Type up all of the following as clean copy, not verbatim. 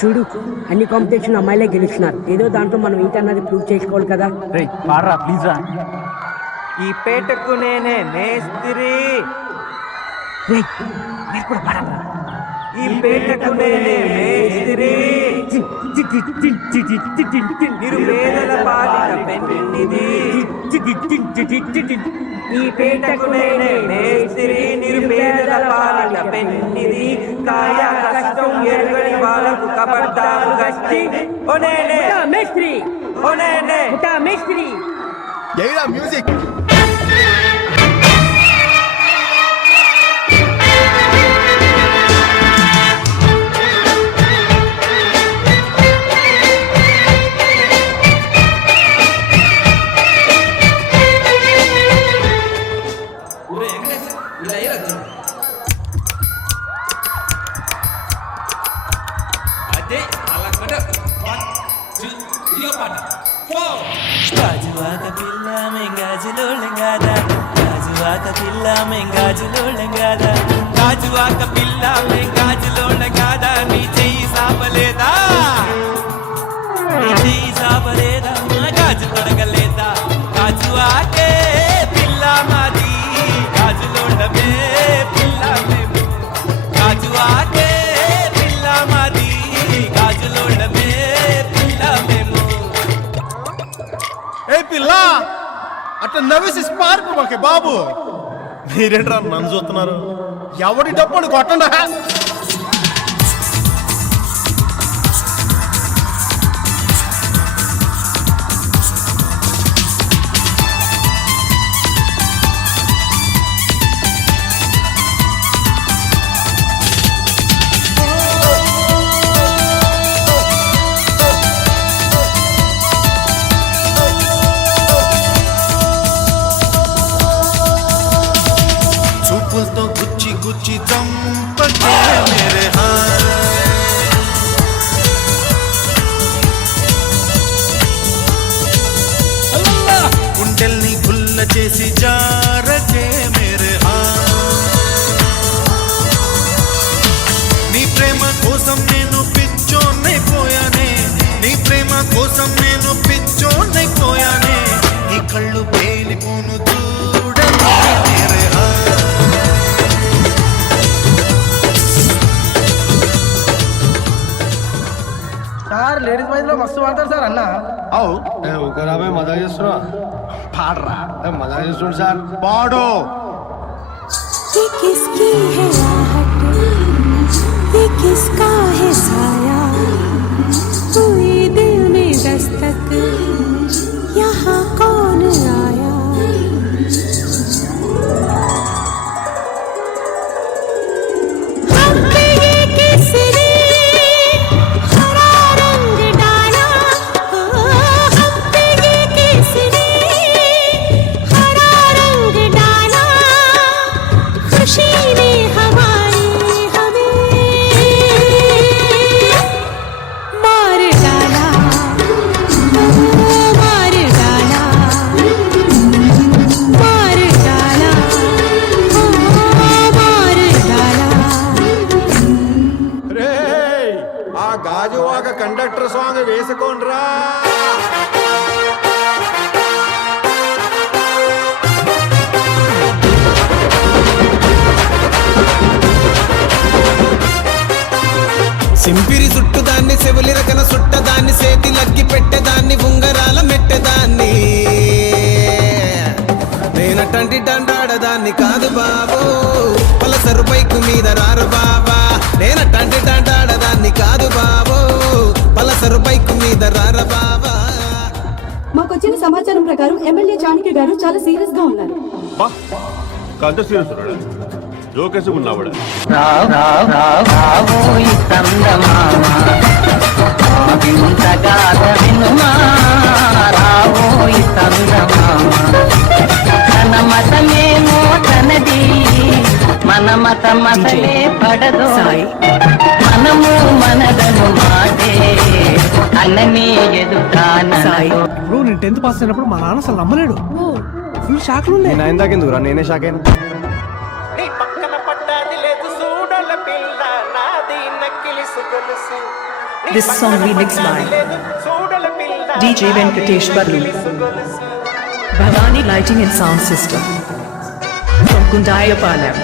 చూడు అన్ని కాంపిటీషన్ అమ్మాయిలే గెలుస్తున్నారు. ఏదో దాంట్లో మనం ఏంటన్నది ప్రూవ్ చేసుకోవాలి కదా. రే పాడరా ప్లీజ్ రా. ఈ పేటకు నేనే మేస్త్రి. రేయ్, మీరు కూడా పాడరా. ఈ పేటకు నేనే మేస్త్రి. నిరుపేదల పాలిట పెన్నిది. ఈ పేటకు నేనే మేస్త్రి. నిరుపేదల పాలిట పెన్నిది. కాయ కష్టం ఎరుగని వాళ్ళకు కబడ్డారు గట్టి. ఓ నేనే మేస్త్రి, ఓ నేనే మేస్త్రి. మ్యూజిక్ గాజువాక పిల్ల మెంగాజులో లెంగాదా, గాజువాక పిల్ల మెంగాజులో లెంగాదా, గాజువాక పిల్ల మెంగాజులో లెంగాదా. నీ చెయ్యి సాపలేదా, నీ చెయ్యి సాపలేదా, గాజు తొడగలేదా. గాజువాకే పిల్ల మాది, గాజులోండమే పిల్ల మేము. గాజువాకే పిల్ల మాది, గాజులోండమే పిల్ల మేము. ఏ పిల్ల అట్లా నవ్వేసి స్పార్క్ మాకే బాబు. మీరేంట్రా నన్ను చూస్తున్నారు? ఎవడి డబ్బులు కొట్టండా. చూపులతో గుచ్చి గుచ్చి చంపకే మేరే హార, గుండెల్ని గుల్ల చేసి జారకే మేరే హార. నీ ప్రేమ కోసం నేను పిచ్చోన్నైపోయానే, నీ ప్రేమ కోసం నేను పిచ్చోన్నైపోయానే. ఈ కళ్ళు పేలిపోను చూడకే మేరే హార. సార్ లేడీస్ బాయ్స్ లో మస్తు వాడతారు సార్ అన్న. అవు ఒకరామే మజా చేస్తున్నా, పాడరా. మజా చేస్తుండు సార్. పాడు. ये किसकी है आहट, ये किसका है साया, हुई दिल में दस्तक, यहाँ कौन आया. हम पे ये किसने हरा रंग डाला, हम पे ये किसने हरा रंग डाला. खुशी ने हमारी हमें मार डाला, मार डाला, मार डाला, मार डाला. రే ఆ గాజువాక కండక్టర్ సాంగ్ వేసుకోండ్రా. సింపిరి చుట్టుదాన్ని, చెవులి రకన సుట్టదాన్ని, చేతి లగ్గి పెట్టేదాన్ని, ఉంగరాల మెట్టేదాన్ని. నేనటంటి డండాడదాన్ని కాదు బాబు, పలసరు బైకు మీద రారు బాబా. నేనటంటి డండాడదాన్ని కాదు బాబు, పలసరు బైకు మీద రారు బాబా. మాకొచ్చిన సమాచారం ప్రకారం ఎమ్మెల్యే చాణక్య గారు చాలా సీరియస్ గా ఉన్నారు. కంత సీరియస్ ఉన్నాడు, జోకేసి ఉన్నావాడు. మతమేమో తనది, మన మతమసలే పడదు. మనము మనదను మాటే అన్నని ఎదుటాన. ఇప్పుడు నేను 10th పాస్ అయినప్పుడు మా నాన్న అసలు నమ్మలేడు. ఫుల్ షాక్ లో నేను అయిందాకెందుకురా, నేనే షాక్ అయినా. నీ పక్కన పడ్డది లేదు చూడల పిల్ల, నాది నక్కిలి సుగలుసు. This song remixed by DJ Venkatesh Barlu. Bhavani Lighting and Sound System from Kundayapalam.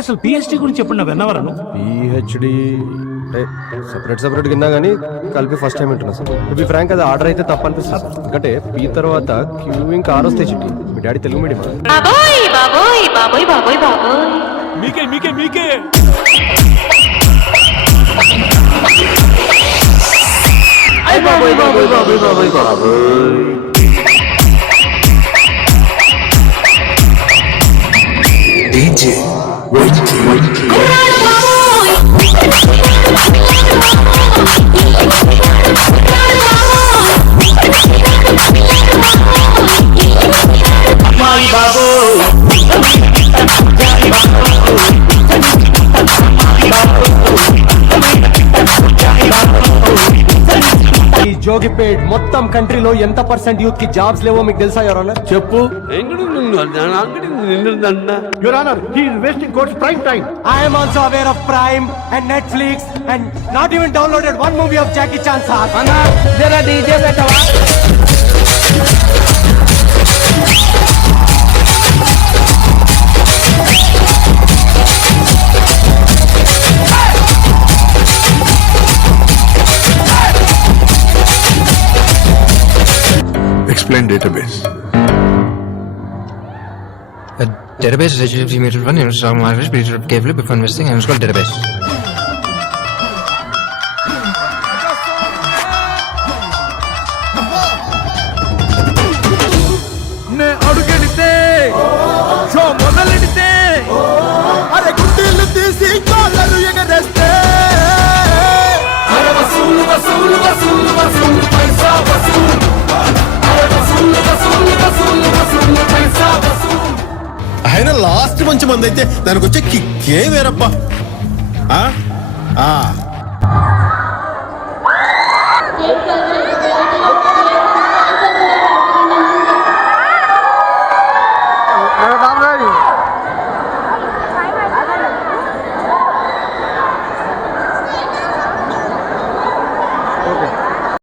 అసలు పిహెచ్డి గురించి ఎప్పుడు నా విన్నవరాను పిహెచ్డి సెపరేట్ విన్నా కానీ కలిపి ఫస్ట్ టైం వింటున్నా సార్ టు బి ఫ్రాంక్ అది ఆర్డర్ అయితే తప్ప అనిపిస్తుంది సార్ ఎందుకంటే పీ తర్వాత క్యూ ఇంకా ఆర్ వస్తాయి చిట్టి మీ డాడీ తెలుగు మీడియం బాబోయ్ బాబోయ్ బాబోయ్ బాబోయ్ బాబోయ్ మీకే ఈ జోగిపేట్ మొత్తం కంట్రీలో ఎంత పర్సెంట్ యూత్ కి జాబ్స్ లేవో మీకు తెలుసా ఎవరన్నా చెప్పు your honour he is wasting courts prime time I am also aware of prime and Netflix and not even downloaded one movie of Jackie Chan sir అన్నా జరా డీజే పెట్టవా Explain database. A database is a limited one in some markets, be carefully before investing, and it's called database. నే అడుగెడితే show మొదలెడితే అరే గుడ్డీలు తీసి కాళ్ళను ఎగరేస్తే అరే వసూలు వసూలు వసూలు వసూలు పైసా వసూలు ఆయన లాస్ట్ మంచి మంది అయితే దానికి వచ్చే కిక్కే వేరప్ప